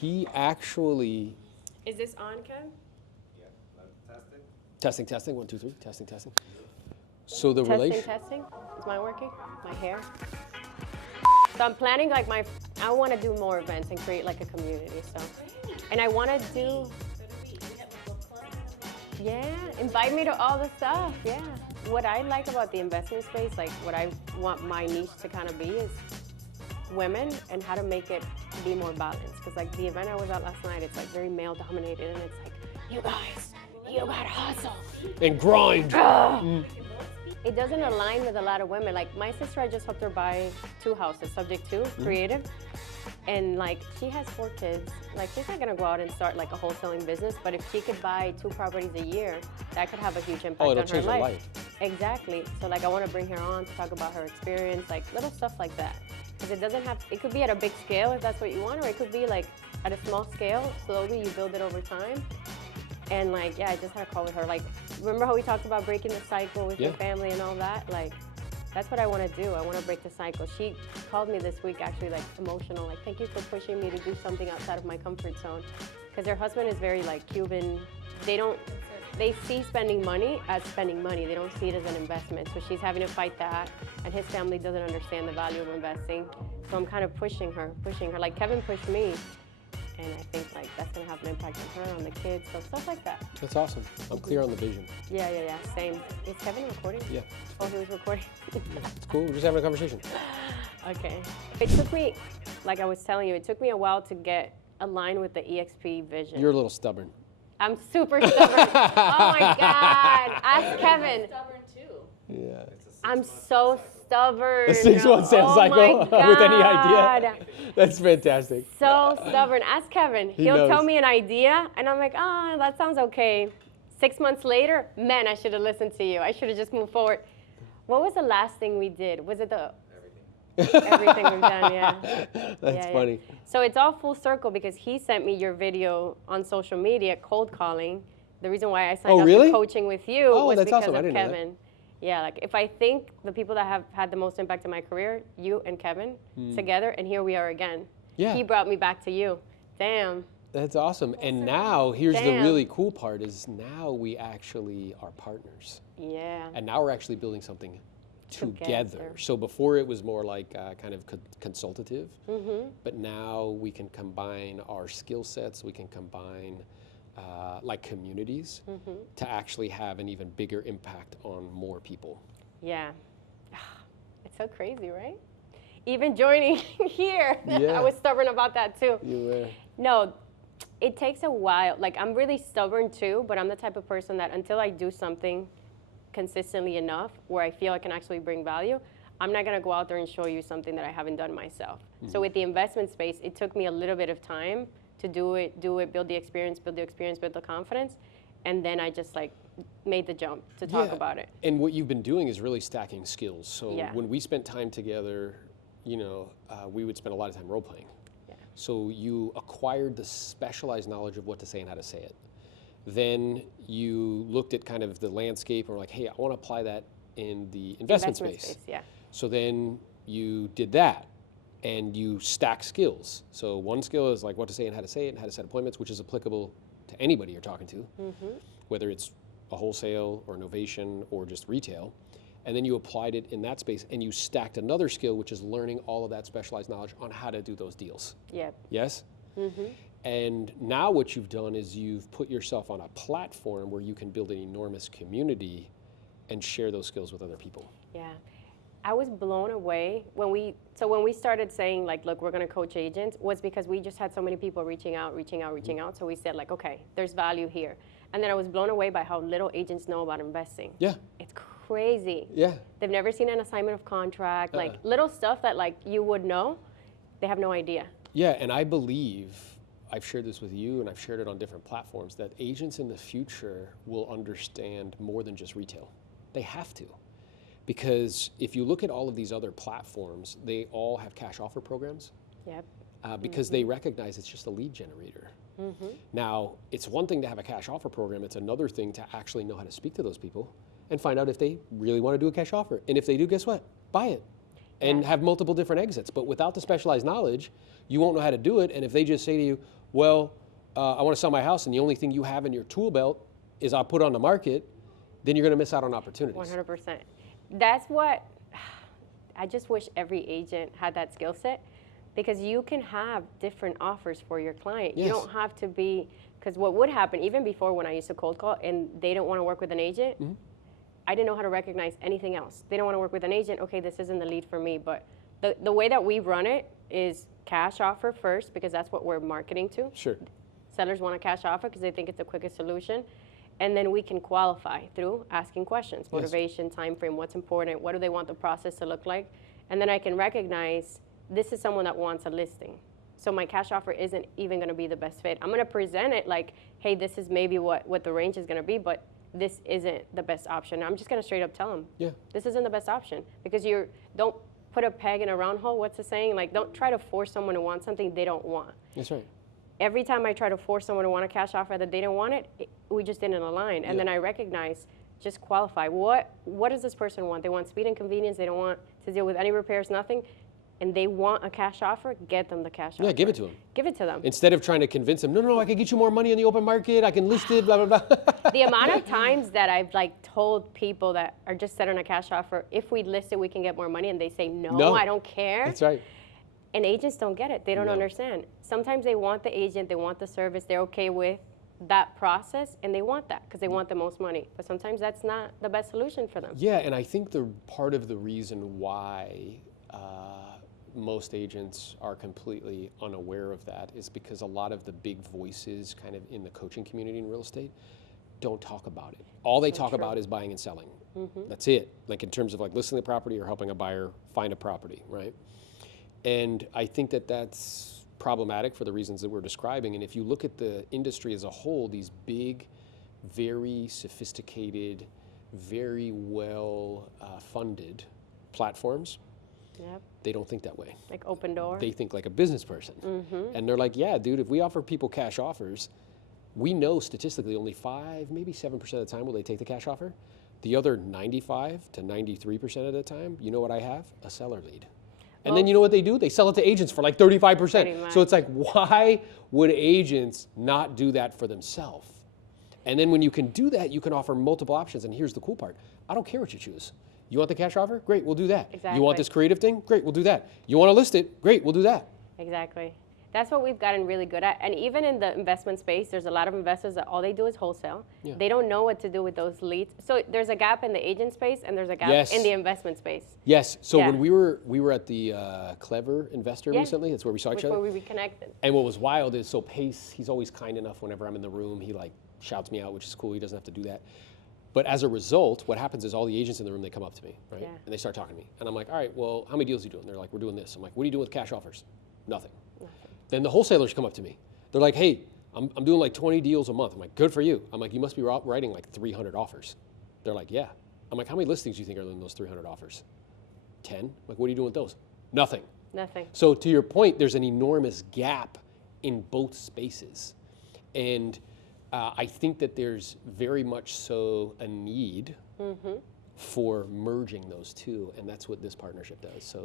he actually... Is this on, Ken? Yeah, testing. Testing, 1, 2, 3, testing. So the relation... Testing. Is mine working? My hair? So I'm planning like I want to do more events and create like a community, so. And I want to do... Yeah, invite me to all the stuff, yeah. What I like about the investment space, like what I want my niche to kind of be is women and how to make it be more balanced. Because like the event I was at last night, it's like very male dominated and it's like, you guys, you gotta hustle. And grind. It doesn't align with a lot of women. Like my sister, I just helped her buy 2 houses, subject to, creative. And like she has 4 kids. Like she's not gonna go out and start like a wholesaling business, but if she could buy 2 properties a year, that could have a huge impact on her change life. Her life. Exactly. So like I want to bring her on to talk about her experience, like little stuff like that. Because it doesn't have, it could be at a big scale if that's what you want, or it could be like at a small scale, slowly you build it over time. And like, yeah, I just had a call with her. Like, remember how we talked about breaking the cycle with your family and all that? Like, that's what I want to do. I want to break the cycle. She called me this week actually like emotional, like thank you for pushing me to do something outside of my comfort zone. Because her husband is very like Cuban. They see spending money as spending money. They don't see it as an investment. So she's having to fight that. And his family doesn't understand the value of investing. So I'm kind of pushing her. Like Kevin pushed me. And I think like that's gonna have an impact on her, on the kids, so stuff like that. That's awesome. I'm clear on the vision. Yeah, same. Is Kevin recording? Yeah. Oh, he was recording. It's cool, we're just having a conversation. Okay. It took me, like I was telling you, it took me a while to get aligned with the EXP vision. You're a little stubborn. I'm super stubborn. Oh my God. Ask Kevin. Stubborn too. Yeah. I'm so stubborn. A 6-month sales cycle with any idea? God. That's fantastic. So stubborn. Ask Kevin. He'll knows. tell me an idea, and I'm like, oh, that sounds okay. 6 months later, man, I should have listened to you. I should have just moved forward. What was the last thing we did? Was it the... Everything we've done, yeah. That's funny. So it's all full circle because he sent me your video on social media, cold calling. The reason why I signed up for coaching with you was because awesome. of Kevin. Yeah, like if I think the people that have had the most impact in my career, you and Kevin together, and here we are again. Yeah. He brought me back to you. Damn. That's awesome. And now, here's the really cool part is now we actually are partners. Yeah. And now we're actually building something together. So before it was more like kind of consultative, but now we can combine our skill sets, we can combine like communities to actually have an even bigger impact on more people. Yeah. It's so crazy, right? Even joining here, I was stubborn about that too. You were. No, it takes a while. Like I'm really stubborn too, but I'm the type of person that until I do something consistently enough where I feel I can actually bring value, I'm not gonna go out there and show you something that I haven't done myself. So with the investment space, it took me a little bit of time to do it, build the experience, build the confidence, and then I just like made the jump to talk about it. And what you've been doing is really stacking skills. So when we spent time together, you know, we would spend a lot of time role playing. Yeah. So you acquired the specialized knowledge of what to say and how to say it. Then you looked at kind of the landscape and were like, hey, I want to apply that in the investment space. Yeah. So then you did that and you stack skills. So one skill is like what to say and how to say it and how to set appointments, which is applicable to anybody you're talking to, whether it's a wholesale or novation or just retail. And then you applied it in that space and you stacked another skill, which is learning all of that specialized knowledge on how to do those deals. Yep. Yes? And now what you've done is you've put yourself on a platform where you can build an enormous community and share those skills with other people. Yeah. I was blown away when we started saying like, look, we're gonna coach agents, was because we just had so many people reaching out. So we said like, okay, there's value here. And then I was blown away by how little agents know about investing. Yeah. It's crazy. Yeah. They've never seen an assignment of contract, like little stuff that like you would know, they have no idea. Yeah, and I believe, I've shared this with you and I've shared it on different platforms, that agents in the future will understand more than just retail. They have to. Because if you look at all of these other platforms, they all have cash offer programs. Yep. Because they recognize it's just a lead generator. Now, it's one thing to have a cash offer program, it's another thing to actually know how to speak to those people and find out if they really want to do a cash offer. And if they do, guess what? Buy it. And have multiple different exits. But without the specialized knowledge, you won't know how to do it. And if they just say to you, well, I want to sell my house, and the only thing you have in your tool belt is I'll put it on the market, then you're going to miss out on opportunities. 100%. That's what I just wish every agent had that skill set, because you can have different offers for your client. Yes. You don't have to be, because what would happen, even before when I used to cold call and they don't want to work with an agent, I didn't know how to recognize anything else. They don't want to work with an agent. Okay, this isn't the lead for me. But the way that we run it is cash offer first, because that's what we're marketing to. Sure. Sellers want a cash offer because they think it's the quickest solution. And then we can qualify through asking questions, motivation, time frame, what's important, what do they want the process to look like? And then I can recognize this is someone that wants a listing. So my cash offer isn't even going to be the best fit. I'm going to present it like, hey, this is maybe what the range is going to be, but this isn't the best option. I'm just going to straight up tell them, this isn't the best option, because don't put a peg in a round hole. What's the saying? Like, don't try to force someone to want something they don't want. That's right. Every time I try to force someone to want a cash offer that they don't want we just didn't align. And then I recognize, just qualify. What does this person want? They want speed and convenience. They don't want to deal with any repairs, nothing. And they want a cash offer, get them the cash offer. Yeah, give it to them. Give it to them. Instead of trying to convince them, no, I can get you more money on the open market, I can list it, blah, blah, blah. The amount of times that I've told people that are just set on a cash offer, if we list it, we can get more money, and they say, no, I don't care. That's right. And agents don't get it. They don't understand. Sometimes they want the agent, they want the service, they're okay with that process, and they want that because they want the most money. But sometimes that's not the best solution for them. Yeah, and I think the part of the reason why most agents are completely unaware of that is because a lot of the big voices kind of in the coaching community in real estate don't talk about it. All they talk about is buying and selling. That's it. Like in terms of like listing the property or helping a buyer find a property, right? And I think that that's problematic for the reasons that we're describing. And if you look at the industry as a whole, these big, very sophisticated, very well funded platforms, they don't think that way. Like Open Door? They think like a business person. And they're like, yeah, dude, if we offer people cash offers, we know statistically only 5, maybe 7% of the time will they take the cash offer. The other 95 to 93% of the time, you know what I have? A seller lead. And then you know what they do? They sell it to agents for like 35%. So it's like, why would agents not do that for themselves? And then when you can do that, you can offer multiple options. And here's the cool part. I don't care what you choose. You want the cash offer? Great, we'll do that. Exactly. You want this creative thing? Great, we'll do that. You want to list it? Great, we'll do that. Exactly. That's what we've gotten really good at. And even in the investment space, there's a lot of investors that all they do is wholesale. They don't know what to do with those leads. So there's a gap in the agent space and there's a gap in the investment space. Yes. So when we were at the Clever Investor recently, that's where we saw each other. Before we reconnected. And what was wild is, so Pace, he's always kind enough whenever I'm in the room. He like shouts me out, which is cool. He doesn't have to do that. But as a result, what happens is all the agents in the room, they come up to me, right? And they start talking to me. And I'm like, all right, well, how many deals are you doing? They're like, we're doing this. I'm like, what are you doing with cash offers? Nothing. Then the wholesalers come up to me. They're like, hey, I'm doing like 20 deals a month. I'm like, good for you. I'm like, you must be writing like 300 offers. They're like, yeah. I'm like, how many listings do you think are in those 300 offers? 10? I'm like, what are you doing with those? Nothing. Nothing. So to your point, there's an enormous gap in both spaces. And I think that there's very much so a need for merging those two, and that's what this partnership does. So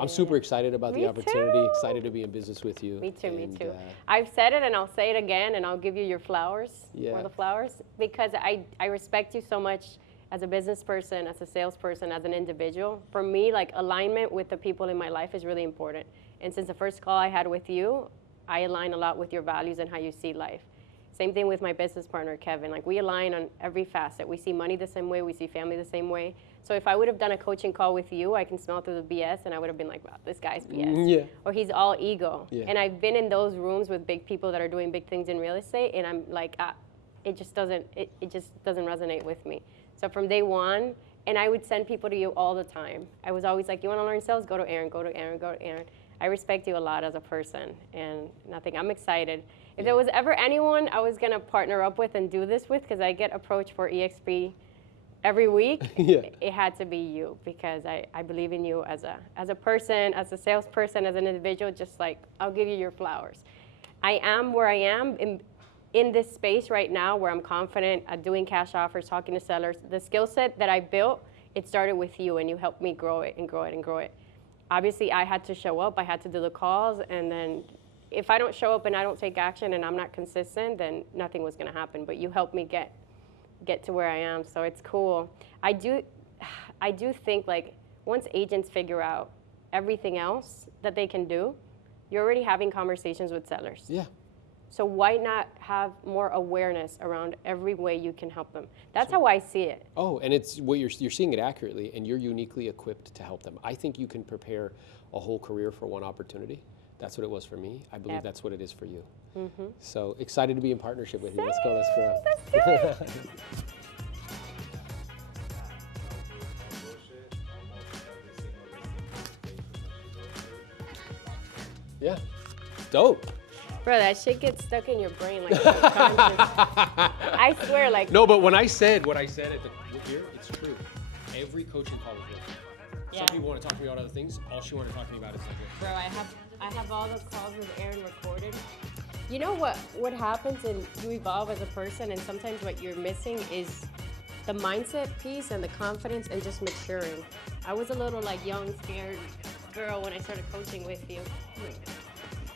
I'm super excited about the opportunity, excited to be in business with you. Me too. I've said it and I'll say it again, and I'll give you your flowers, more the flowers, because I respect you so much as a business person, as a salesperson, as an individual. For me, like, alignment with the people in my life is really important. And since the first call I had with you, I align a lot with your values and how you see life. Same thing with my business partner, Kevin. Like, we align on every facet. We see money the same way. We see family the same way. So if I would have done a coaching call with you, I can smell through the BS, and I would have been like, wow, this guy's BS. Or he's all ego. And I've been in those rooms with big people that are doing big things in real estate, and I'm like, it just doesn't resonate with me. So from day one, and I would send people to you all the time. I was always like, you want to learn sales? Go to Aaron, go to Aaron, go to Aaron. I respect you a lot as a person, and nothing. I'm excited. If there was ever anyone I was going to partner up with and do this with, because I get approached for EXP every week, it had to be you, because I believe in you as a person, as a salesperson, as an individual. Just like, I'll give you your flowers. I am where I am in this space right now, where I'm confident at doing cash offers, talking to sellers. The skill set that I built, it started with you, and you helped me grow it and grow it and grow it. Obviously, I had to show up. I had to do the calls, and then if I don't show up and I don't take action and I'm not consistent, then nothing was gonna happen. But you helped me get to where I am, so it's cool. I do think like once agents figure out everything else that they can do, you're already having conversations with sellers. Yeah. So why not have more awareness around every way you can help them? That's how I see it. Oh, and it's what you're seeing it accurately, and you're uniquely equipped to help them. I think you can prepare a whole career for one opportunity. That's what it was for me. I believe that's what it is for you. So excited to be in partnership with you. Let's go. Let's grow. Let's do it. Yeah. Dope. Bro, that shit gets stuck in your brain like subconscious. I swear, like. No, but when I said what I said at the here, it's true. Every coaching call was different. Yeah. Some people want to talk to me about other things. All she wanted to talk to me about is like this. Bro, I have all the calls with Aaron recorded. You know what happens and you evolve as a person, and sometimes what you're missing is the mindset piece and the confidence and just maturing. I was a little like young, scared girl when I started coaching with you,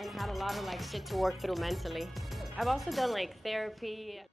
and had a lot of like shit to work through mentally. I've also done like therapy.